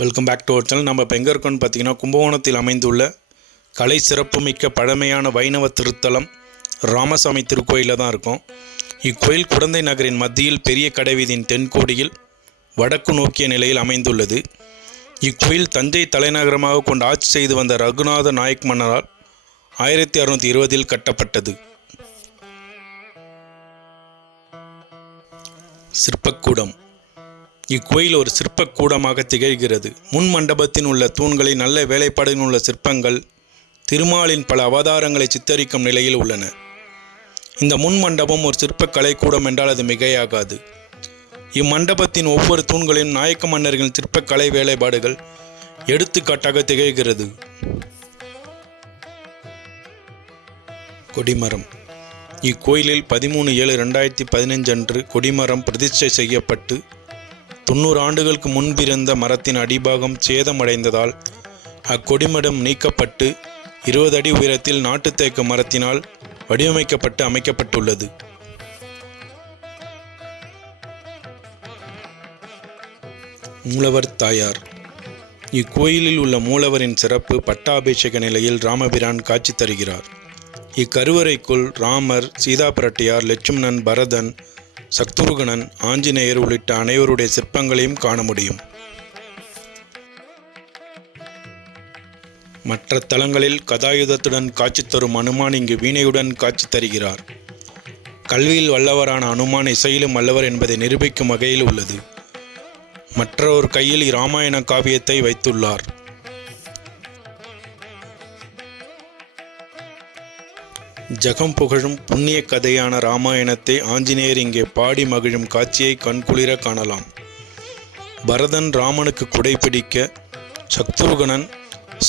Welcome back to our channel. நம்ம இப்போ எங்கே இருக்கோம்னு பார்த்தீங்கன்னா, கும்பகோணத்தில் அமைந்துள்ள கலை சிறப்புமிக்க பழமையான வைணவ திருத்தலம் ராமசாமி திருக்கோயிலில் தான் இருக்கோம். இக்கோயில் குடந்தை நகரின் மத்தியில் பெரிய கடைவீதியின் தென்கோடியில் வடக்கு நோக்கிய நிலையில் அமைந்துள்ளது. இக்கோயில் தஞ்சை தலைநகரமாக கொண்டு ஆட்சி செய்து வந்த ரகுநாத நாயக் மன்னரால் 1620 கட்டப்பட்டது. சிற்பக்கூடம். இக்கோயில் ஒரு சிற்பக்கூடமாக திகழ்கிறது. முன் மண்டபத்தின் உள்ள தூண்களில் நல்ல வேலைப்பாடுகள் உள்ள சிற்பங்கள் திருமாலின் பல அவதாரங்களை சித்தரிக்கும் நிலையில் உள்ளன. இந்த முன் மண்டபம் ஒரு சிற்பக்கலை கூடம் என்றால் அது மிகையாகாது. இம்மண்டபத்தின் ஒவ்வொரு தூண்களின் நாயக்க மன்னர்களின் சிற்பக்கலை வேலைப்பாடுகள் எடுத்துக்காட்டாக திகழ்கிறது. கொடிமரம். இக்கோயிலில் 13/7/2015 அன்று கொடிமரம் பிரதிஷ்டை செய்யப்பட்டு 90 ஆண்டுகளுக்கு முன்பிருந்த மரத்தின் அடிபாகம் சேதமடைந்ததால் அக்கொடிமரம் நீக்கப்பட்டு 20 அடி உயரத்தில் நாட்டு தேக்கு மரத்தினால் வடிவமைக்கப்பட்டு அமைக்கப்பட்டுள்ளது. மூலவர் தாயார். இக்கோயிலில் உள்ள மூலவரின் சிறப்பு பட்டாபிஷேக நிலையில் ராமபிரான் காட்சி தருகிறார். இக்கருவறைக்குள் ராமர், சீதா பிராட்டியார், லட்சுமணன், பரதன், சத்ருகனன், ஆஞ்சநேயர் உள்ளிட்ட அனைவருடைய சிற்பங்களையும் காண முடியும். மற்ற தலங்களில் கதாயுதத்துடன் காட்சி தரும் அனுமான் இங்கு வீணையுடன் காட்சி தருகிறார். கல்வியில் வல்லவரான அனுமான் இசையிலும் வல்லவர் என்பதை நிரூபிக்கும் வகையில் உள்ளது. மற்றொரு கையில் இராமாயண காவியத்தை வைத்துள்ளார். ஜகம் புகழும் புண்ணிய கதையான இராமாயணத்தை ஆஞ்சநேயர் இங்கே பாடி மகிழும் காட்சியை கண்குளிர காணலாம். பரதன் ராமனுக்கு குடைபிடிக்க, சத்ருகனன்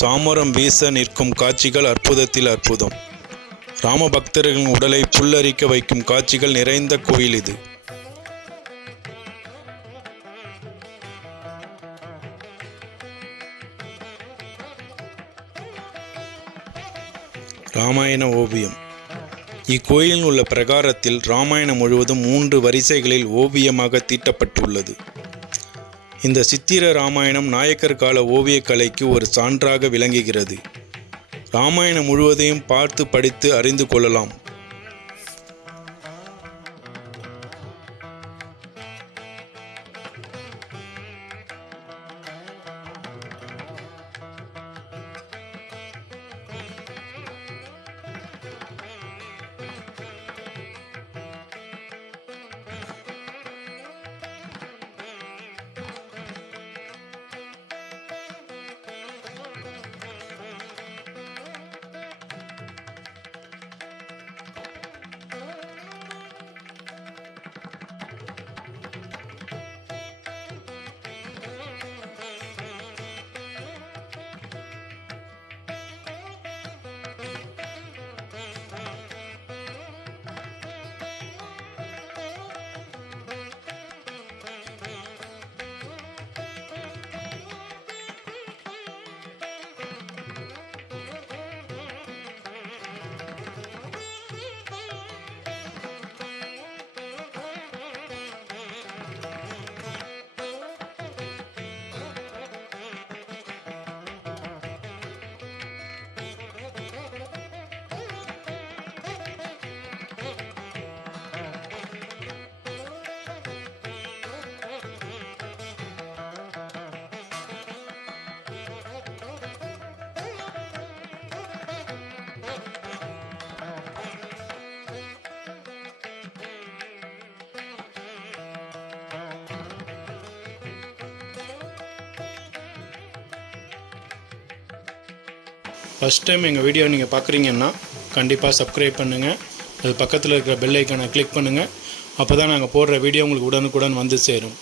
சாமரம் வீச நிற்கும் காட்சிகள் அற்புதத்தில் அற்புதம். ராம பக்தர்களின் உடலை புல்லரிக்க வைக்கும் காட்சிகள் நிறைந்த கோயில் இது. இராமாயண ஓவியம். இக்கோயிலில் உள்ள பிரகாரத்தில் இராமாயணம் முழுவதும் 3 வரிசைகளில் ஓவியமாக தீட்டப்பட்டுள்ளது. இந்த சித்திர இராமாயணம் நாயக்கர் கால ஓவியக்கலைக்கு ஒரு சான்றாக விளங்குகிறது. இராமாயணம் முழுவதையும் பார்த்து படித்து அறிந்து கொள்ளலாம். ஃபஸ்ட் டைம் எங்கள் வீடியோ நீங்கள் பார்க்குறீங்கன்னா கண்டிப்பாக சப்ஸ்கிரைப் பண்ணுங்கள். அது பக்கத்தில் இருக்கிற பெல் ஐக்கானை கிளிக் பண்ணுங்கள். அப்போ தான் நாங்கள் போடுற வீடியோ உங்களுக்கு உடனுக்குடன் வந்து சேரும்.